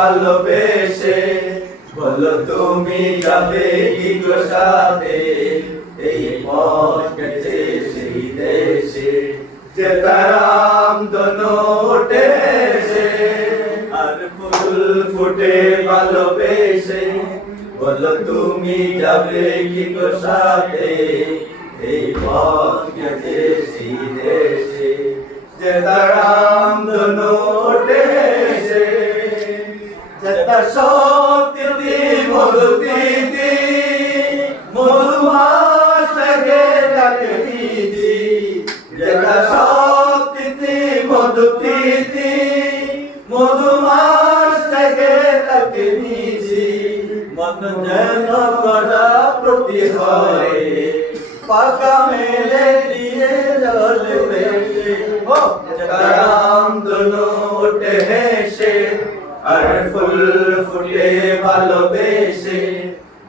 ভালোবেসে বলো তুমি যাবে কি গো সাথে এই পথ গেছে সেই দেশে যে তারাম দোনো উঠেছে আর ফুল ফুটে ভালোবেসে বলো তুমি যাবে কি গো সাথে এই পথ গেছে সেই দেশে যে তারাম দোনো উঠেছে যেটা শক্তি মধুতি মধুমাসকে ডাকে দিদি যেটা শক্তি মধুতি মধুমাসকে ডাকে দিদি মন যেন কড়া প্রতি হয় পাকা মেলে দিয়ে জল বেশে রাম দোনো উঠে হেসে আর ফুল ফুটে ভালোবেসে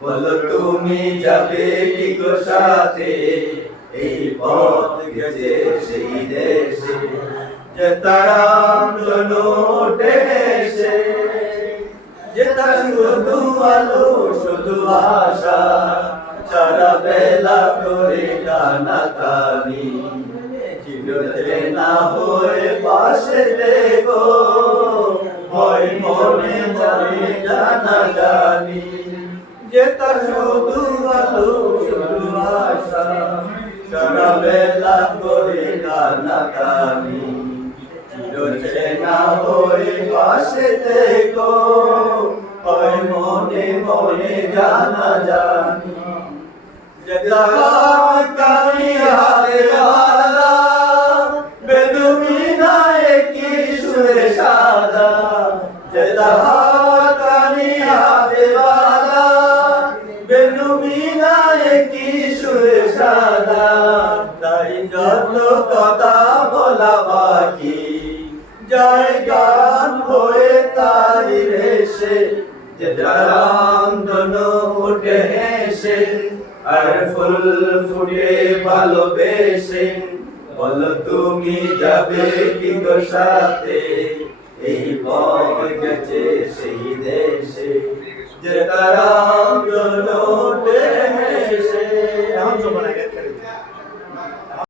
বলো তুমি যাবে কি গো সাথে এই পথ গেছে সেই দেশে যে তারাম দোনো উঠে হেসে যেটা শুধু আলো শুধু আশা সারা বেলা করে কানাকানি চিরতে না হয়ে পাশে দেখো ভয় মনে মনে জানা জানি যেটা শুধু আলো শুধু আশা সারা বেলা করে কানাকানি চিরতে না হয়ে পাশে দেখো ভয় মনে মনে জানা জানি যেটা কানি হাতে বালা বেদুমিনা কি সুরে সাদা যেটা কানি হাতে বালা বেদুমিনা কি সুরে সাদা তাই যত কথা বলা বাকি জয় গান হয়ে তারি রেশে যেটা রাম দোনো উঠে হেসে আর ফুল ফুটে ভালোবেসে বলো তুমি যাবে কি গো সাথে এই পথ গেছে